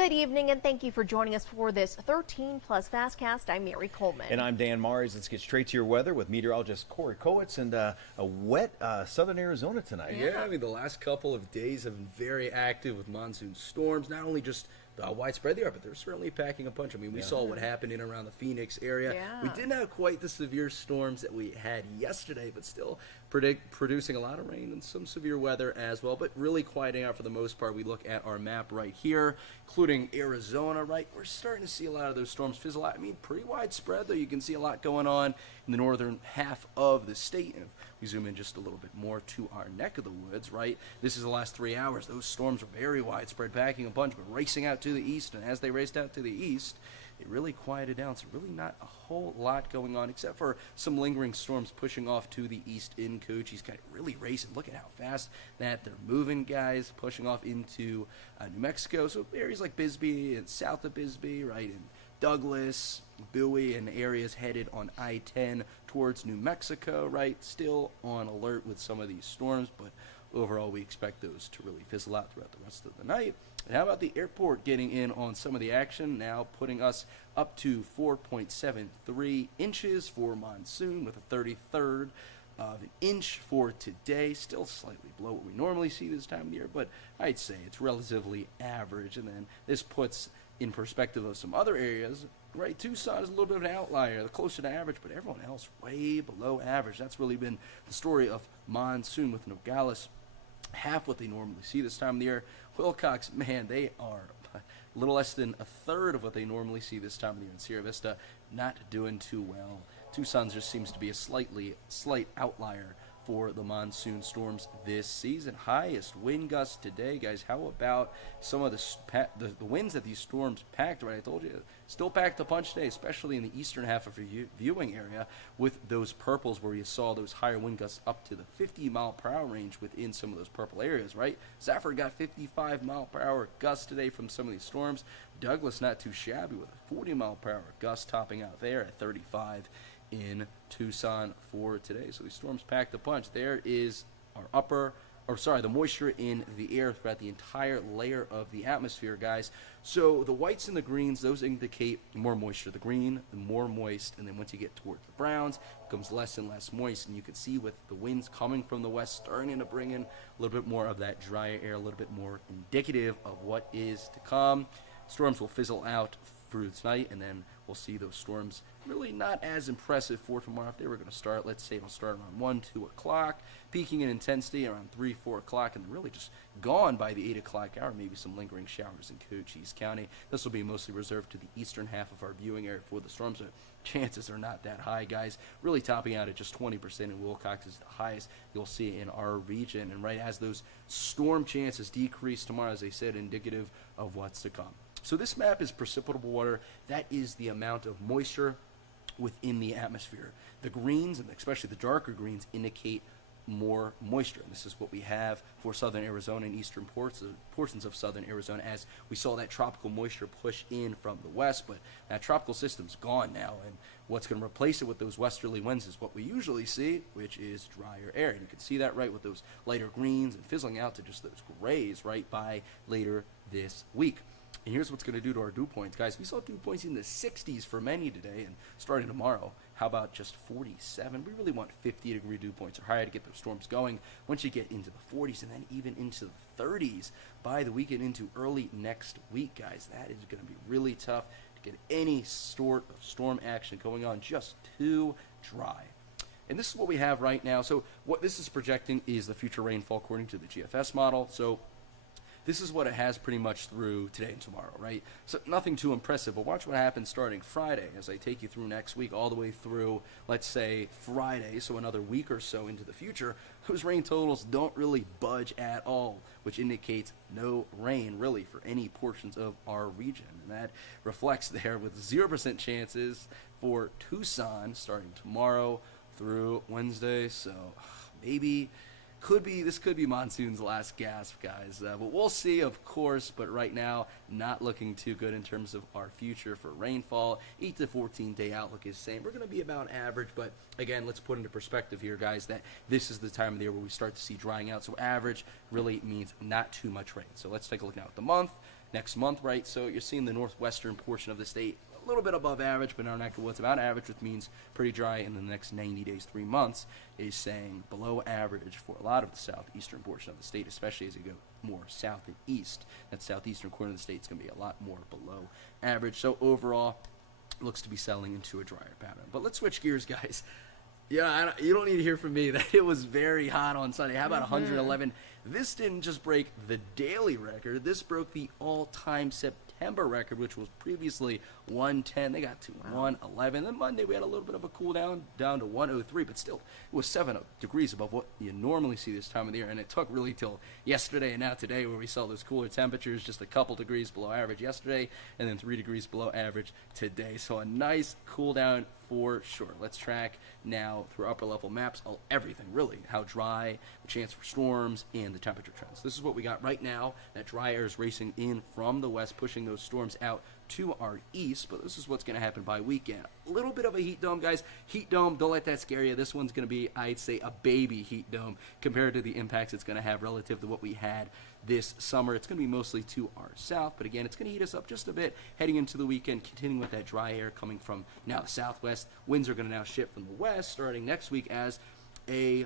Good evening, and thank you for joining us for this 13 Plus FastCast. I'm Mary Coleman. And I'm Dan Mars. Let's get straight to your weather with meteorologist Corey Kowitz and a wet southern Arizona tonight. Yeah, I mean, the last couple of days have been very active with monsoon storms. Not only just widespread they are, but they're certainly packing a punch. I mean, we saw what happened in around the Phoenix area. Yeah. We didn't have quite the severe storms that we had yesterday, but still producing a lot of rain and some severe weather as well, but really quieting out for the most part. We look at our map right here, including Arizona, right? We're starting to see a lot of those storms fizzle out. I mean, pretty widespread, though. You can see a lot going on in the northern half of the state. And if we zoom in just a little bit more to our neck of the woods, right? This is the last 3 hours. Those storms are very widespread, packing a punch, but racing out to the east. And as they raced out to the east, it really quieted down. So really not a whole lot going on, except for some lingering storms pushing off to the east in Cochise. Kind of really racing. Look at how fast that they're moving, guys, pushing off into New Mexico. So areas like Bisbee and south of Bisbee, right, and Douglas, Bowie, and areas headed on I-10 towards New Mexico, right? Still on alert with some of these storms, but overall we expect those to really fizzle out throughout the rest of the night. And how about the airport getting in on some of the action, now putting us up to 4.73 inches for monsoon with a 33rd of an inch for today. Still slightly below what we normally see this time of year, but I'd say it's relatively average. And then this puts in perspective of some other areas, right? Tucson is a little bit of an outlier. They're closer to average, but everyone else way below average. That's really been the story of monsoon with Nogales, half what they normally see this time of the year. Wilcox, man, they are a little less than a third of what they normally see this time of the year. In Sierra Vista, not doing too well. Tucson just seems to be a slight outlier for the monsoon storms this season. Highest wind gusts today, guys. How about some of the winds that these storms packed, right? I told you, still packed a punch today, especially in the eastern half of your viewing area with those purples where you saw those higher wind gusts up to the 50-mile-per-hour range within some of those purple areas, right? Safford got 55-mile-per-hour gusts today from some of these storms. Douglas not too shabby with a 40-mile-per-hour gust topping out there at 35 in Tucson for today. So these storms packed a punch. There is the moisture in the air throughout the entire layer of the atmosphere, guys. So the whites and the greens, those indicate more moisture. The green, the more moist, and then once you get towards the browns, it becomes less and less moist. And you can see with the winds coming from the west starting to bring in a little bit more of that drier air, a little bit more indicative of what is to come. Storms will fizzle out through tonight, and then we'll see those storms really not as impressive for tomorrow. If they were going to start, let's say it'll start around 1, 2 o'clock, peaking in intensity around 3, 4 o'clock, and really just gone by the 8 o'clock hour. Maybe some lingering showers in Cochise County. This will be mostly reserved to the eastern half of our viewing area for the storms. So chances are not that high, guys. Really topping out at just 20%, and Wilcox is the highest you'll see in our region. And right as those storm chances decrease tomorrow, as I said, indicative of what's to come. So this map is precipitable water. That is the amount of moisture within the atmosphere. The greens, and especially the darker greens, indicate more moisture. And this is what we have for southern Arizona and eastern portions of southern Arizona, as we saw that tropical moisture push in from the west, but that tropical system's gone now, and what's going to replace it with those westerly winds is what we usually see, which is drier air. And you can see that right with those lighter greens and fizzling out to just those grays right by later this week. And here's what's going to do to our dew points, guys. We saw dew points in the 60s for many today, and starting tomorrow, how about just 47? We really want 50-degree dew points or higher to get those storms going. Once you get into the 40s and then even into the 30s by the weekend into early next week, guys, that is going to be really tough to get any sort of storm action going on, just too dry. And this is what we have right now. So what this is projecting is the future rainfall according to the GFS model. So this is what it has pretty much through today and tomorrow, right? So nothing too impressive, but watch what happens starting Friday as I take you through next week all the way through, let's say, Friday, so another week or so into the future. Those rain totals don't really budge at all, which indicates no rain really for any portions of our region. And that reflects there with 0% chances for Tucson starting tomorrow through Wednesday. So maybe this could be monsoon's last gasp, guys. But we'll see, of course. But right now, not looking too good in terms of our future for rainfall. 8 to 14 day outlook is saying we're going to be about average. But again, let's put into perspective here, guys, that this is the time of the year where we start to see drying out. So average really means not too much rain. So let's take a look now at the month. next month, right? So you're seeing the northwestern portion of the state a little bit above average, but in our neck of the woods about average, which means pretty dry in the next 90 days, 3 months, is saying below average for a lot of the southeastern portion of the state, especially as you go more south and east. That southeastern corner of the state is going to be a lot more below average. So overall, looks to be settling into a drier pattern. But let's switch gears, guys. Yeah, you don't need to hear from me that it was very hot on Sunday. How about 111? This didn't just break the daily record. This broke the all-time September record, which was previously 110. They got to 111. Then Monday we had a little bit of a cool down to 103, but still it was 7 degrees above what you normally see this time of the year. And it took really till yesterday and now today where we saw those cooler temperatures, just a couple degrees below average yesterday and then 3 degrees below average today. So a nice cool down for sure. Let's track now through upper level maps everything really, how dry, the chance for storms, and the temperature trends. This is what we got right now. That dry air is racing in from the west, pushing those storms out to our east, but this is what's going to happen by weekend. A little bit of a heat dome, guys. Heat dome, don't let that scare you. This one's going to be, I'd say, a baby heat dome compared to the impacts it's going to have relative to what we had this summer. It's going to be mostly to our south, but again, it's going to heat us up just a bit heading into the weekend, continuing with that dry air coming from now the southwest. Winds are going to now shift from the west starting next week as a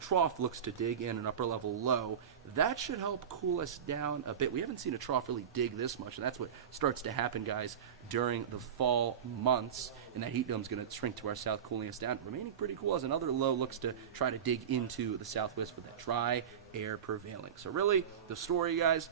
trough looks to dig in an upper level low. That should help cool us down a bit. We haven't seen a trough really dig this much, and that's what starts to happen, guys, during the fall months. And that heat dome's going to shrink to our south, cooling us down, remaining pretty cool as another low looks to try to dig into the southwest with that dry air prevailing. So really, the story, guys,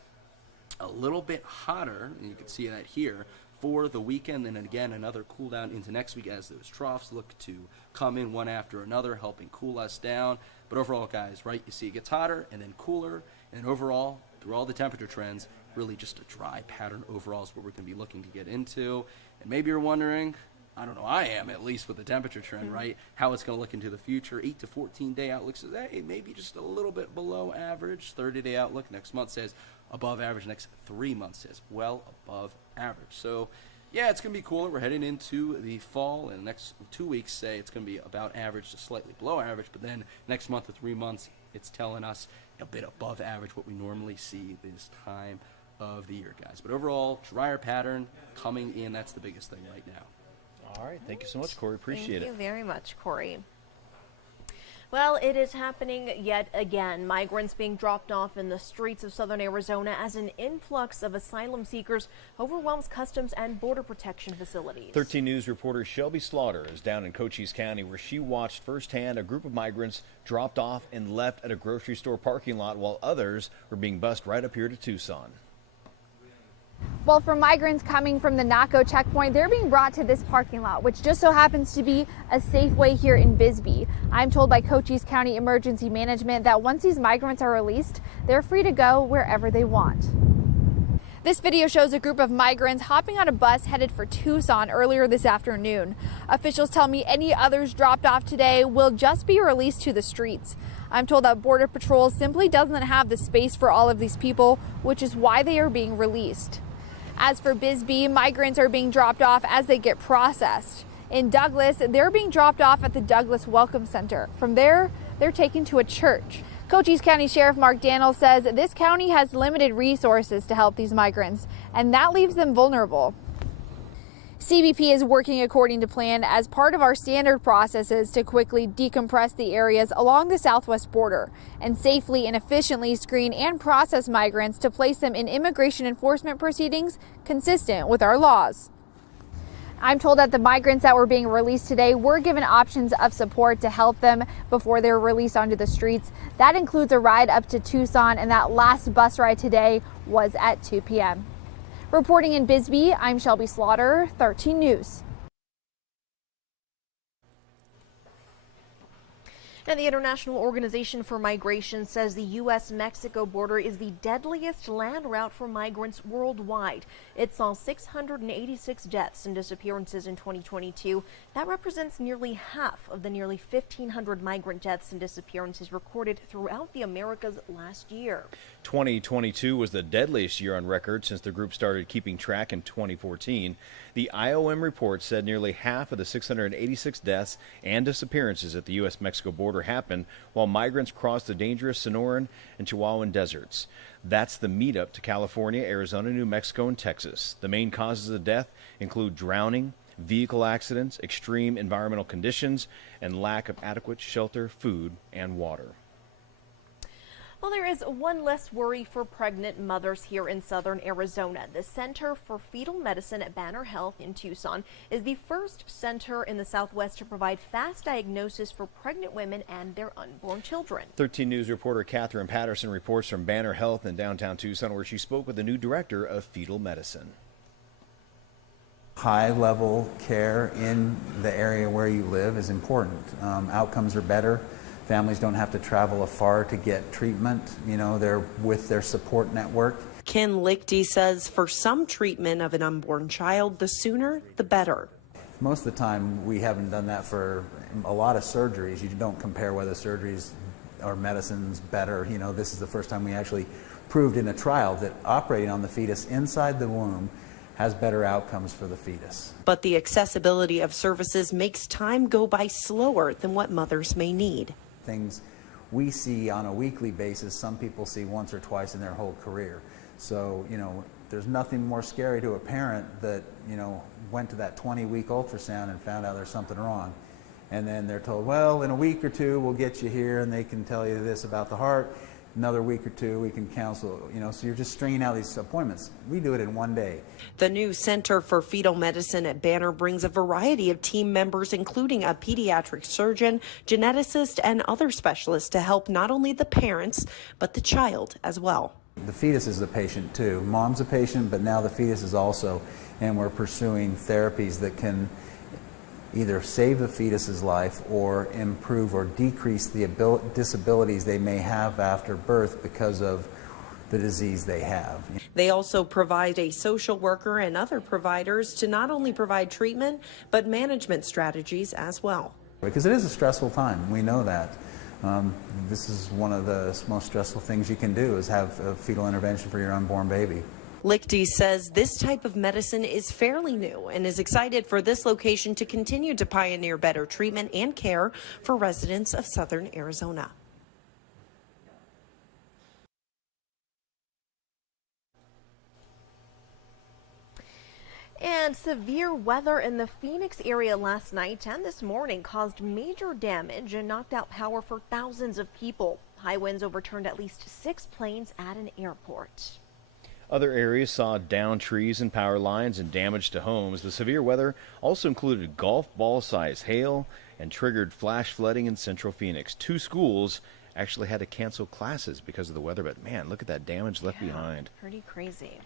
a little bit hotter, and you can see that here, for the weekend, and again another cool down into next week as those troughs look to come in one after another, helping cool us down. But overall, guys, right, you see it gets hotter and then cooler, and overall, through all the temperature trends, really just a dry pattern overall is what we're going to be looking to get into. And maybe you're wondering, I don't know, I am at least with the temperature trend, right, how it's going to look into the future. 8 to 14 day outlook says, hey, maybe just a little bit below average. 30-day outlook next month says above average. Next 3 months says well above average. So yeah, it's going to be cooler. We're heading into the fall, and the next 2 weeks say it's going to be about average to slightly below average, but then next month to 3 months, it's telling us a bit above average, what we normally see this time of the year, guys. But overall, drier pattern coming in. That's the biggest thing right now. All right. Thank you so much, Corey. Appreciate it. Thank you very much, Corey. Well, it is happening yet again. Migrants being dropped off in the streets of southern Arizona as an influx of asylum seekers overwhelms customs and border protection facilities. 13 News reporter Shelby Slaughter is down in Cochise County, where she watched firsthand a group of migrants dropped off and left at a grocery store parking lot, while others were being bused right up here to Tucson. Well, for migrants coming from the Naco checkpoint, they're being brought to this parking lot, which just so happens to be a Safeway here in Bisbee. I'm told by Cochise County Emergency Management that once these migrants are released, they're free to go wherever they want. This video shows a group of migrants hopping on a bus headed for Tucson earlier this afternoon. Officials tell me any others dropped off today will just be released to the streets. I'm told that Border Patrol simply doesn't have the space for all of these people, which is why they are being released. As for Bisbee, migrants are being dropped off as they get processed. In Douglas, they're being dropped off at the Douglas Welcome Center. From there, they're taken to a church. Cochise County Sheriff Mark Daniels says this county has limited resources to help these migrants, and that leaves them vulnerable. CBP is working according to plan as part of our standard processes to quickly decompress the areas along the southwest border and safely and efficiently screen and process migrants to place them in immigration enforcement proceedings consistent with our laws. I'm told that the migrants that were being released today were given options of support to help them before they're released onto the streets. That includes a ride up to Tucson, and that last bus ride today was at 2 p.m. Reporting in Bisbee, I'm Shelby Slaughter, 13 News. And the International Organization for Migration says the U.S.-Mexico border is the deadliest land route for migrants worldwide. It saw 686 deaths and disappearances in 2022. That represents nearly half of the nearly 1,500 migrant deaths and disappearances recorded throughout the Americas last year. 2022 was the deadliest year on record since the group started keeping track in 2014. The IOM report said nearly half of the 686 deaths and disappearances at the U.S.-Mexico border border happened while migrants crossed the dangerous Sonoran and Chihuahuan deserts. That's the meetup to California, Arizona, New Mexico, and Texas. The main causes of death include drowning, vehicle accidents, extreme environmental conditions, and lack of adequate shelter, food, and water. Well, there is one less worry for pregnant mothers here in southern Arizona. The Center for Fetal Medicine at Banner Health in Tucson is the first center in the Southwest to provide fast diagnosis for pregnant women and their unborn children. 13 News reporter Catherine Patterson reports from Banner Health in downtown Tucson, where she spoke with the new director of fetal medicine. High-level care in the area where you live is important. Outcomes are better. Families don't have to travel afar to get treatment. You know, they're with their support network. Ken Lichty says for some treatment of an unborn child, the sooner, the better. Most of the time, we haven't done that for a lot of surgeries. You don't compare whether surgeries or medicine's better. You know, this is the first time we actually proved in a trial that operating on the fetus inside the womb has better outcomes for the fetus. But the accessibility of services makes time go by slower than what mothers may need. Things we see on a weekly basis, some people see once or twice in their whole career. So, you know, there's nothing more scary to a parent that, you know, went to that 20-week ultrasound and found out there's something wrong. And then they're told, well, in a week or two, we'll get you here and they can tell you this about the heart. Another week or two, we can counsel, you know, so you're just stringing out these appointments. We do it in one day. The new Center for Fetal Medicine at Banner brings a variety of team members, including a pediatric surgeon, geneticist, and other specialists to help not only the parents, but the child as well. The fetus is the patient too. Mom's a patient, but now the fetus is also, and we're pursuing therapies that can either save the fetus's life or improve or decrease the disabilities they may have after birth because of the disease they have. They also provide a social worker and other providers to not only provide treatment, but management strategies as well. Because it is a stressful time, we know that. This is one of the most stressful things you can do is have a fetal intervention for your unborn baby. Lichty says this type of medicine is fairly new and is excited for this location to continue to pioneer better treatment and care for residents of southern Arizona. And severe weather in the Phoenix area last night and this morning caused major damage and knocked out power for thousands of people. High winds overturned at least 6 planes at an airport. Other areas saw downed trees and power lines and damage to homes. The severe weather also included golf ball-sized hail and triggered flash flooding in central Phoenix. 2 schools actually had to cancel classes because of the weather, but man, look at that damage left behind. Pretty crazy.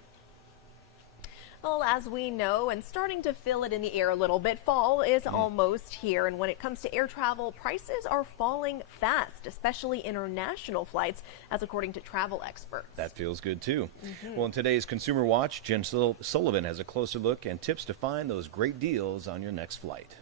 Well, as we know, and starting to feel it in the air a little bit, fall is almost here. And when it comes to air travel, prices are falling fast, especially international flights, as according to travel experts. That feels good, too. Well, in today's Consumer Watch, Jen Sullivan has a closer look and tips to find those great deals on your next flight.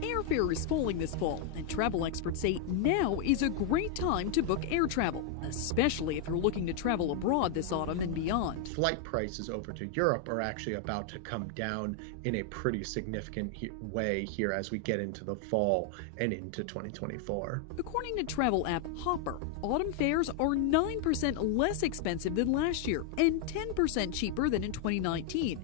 Airfare is falling this fall, and travel experts say now is a great time to book air travel, especially if you're looking to travel abroad this autumn and beyond. Flight prices over to Europe are actually about to come down in a pretty significant way here as we get into the fall and into 2024. According to travel app Hopper, autumn fares are 9% less expensive than last year and 10% cheaper than in 2019.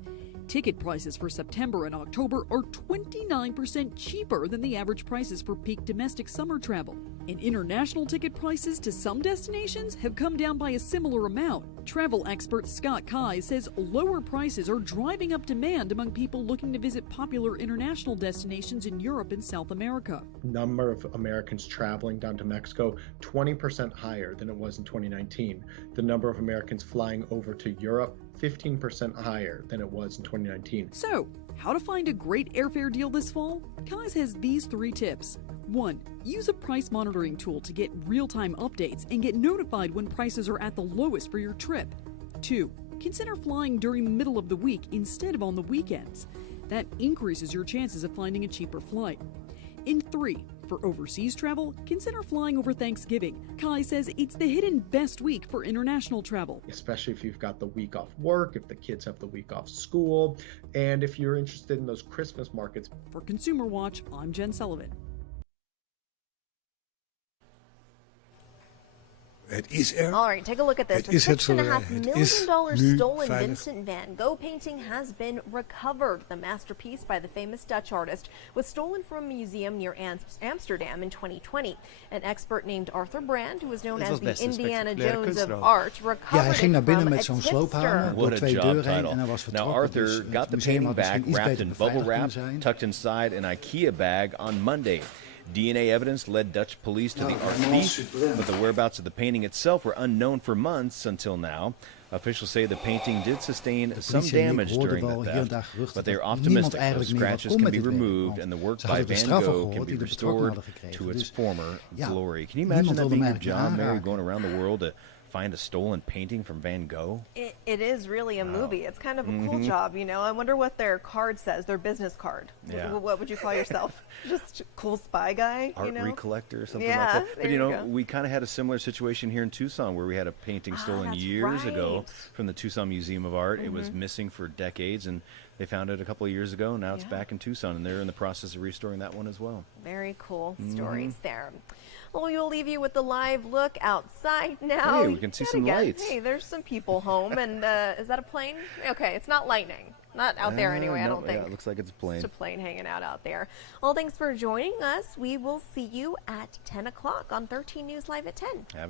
Ticket prices for September and October are 29% cheaper than the average prices for peak domestic summer travel. And international ticket prices to some destinations have come down by a similar amount. Travel expert Scott Kai says lower prices are driving up demand among people looking to visit popular international destinations in Europe and South America. Number of Americans traveling down to Mexico, 20% higher than it was in 2019. The number of Americans flying over to Europe, 15% higher than it was in 2019. So, how to find a great airfare deal this fall? Kai's has these 3 tips. 1. Use a price monitoring tool to get real-time updates and get notified when prices are at the lowest for your trip. 2. Consider flying during the middle of the week instead of on the weekends. That increases your chances of finding a cheaper flight. And 3. For overseas travel, consider flying over Thanksgiving. Kai says it's the hidden best week for international travel. Especially if you've got the week off work, if the kids have the week off school, and if you're interested in those Christmas markets. For Consumer Watch, I'm Jen Sullivan. Het is er. All right, take a look at this. Het A is het zover. $6.5 Het million is nu stolen veilig. Vincent van Gogh painting has been recovered. The masterpiece by the famous Dutch artist was stolen from a museum near Amsterdam in 2020. An expert named Arthur Brand, who is known as the Indiana Jones of art, Ja, recovered hij ging naar it binnen from met a zo'n tipster. sloophamer door What a 2 job deuren heen title. en hij was Now vertrokken. Arthur Dus got het the museum painting had back misschien iets wrapped beter in bubble beveiligd wrap, kunnen zijn. tucked inside an IKEA bag on Monday. DNA evidence led Dutch police to the art thief, but the whereabouts of the painting itself were unknown for months until now. Officials say the painting did sustain some politie en ik damage hoorden during wel the hier en daar theft, geruchten but they are dat niemand optimistic those eigenlijk meer wat scratches kon can met be dit werk, removed want and the work ze by hadden de Van straf al Gogh can gehoord be die de betrokkenen restored hadden gekregen. to its Dus former ja, glory. Can you niemand imagine that wilde being mij your job, Mary, aanraken. going around the world to find a stolen painting from Van Gogh? It is really a movie. It's kind of a cool job, you know. I wonder what their card says, their business card. Yeah. What would you call yourself? Just cool spy guy, Art you know? recollector or something Yeah, like that. But there you you know, go. we kind of had a similar situation here in Tucson where we had a painting stolen that's years ago right. from the Tucson Museum of Art. It was missing for decades, and they found it a couple of years ago. Now it's Yeah. back in Tucson, and they're in the process of restoring that one as well. Very cool stories there. Well, we'll leave you with the live look outside now. Hey, we can see Yet some again, lights. Hey, there's some people home, and is that a plane? Okay, it's not lightning. Not out there anyway, I No, don't think. Yeah, it looks like it's a plane. Just a plane hanging out there. Well, thanks for joining us. We will see you at 10 o'clock on 13 News Live at 10. Have a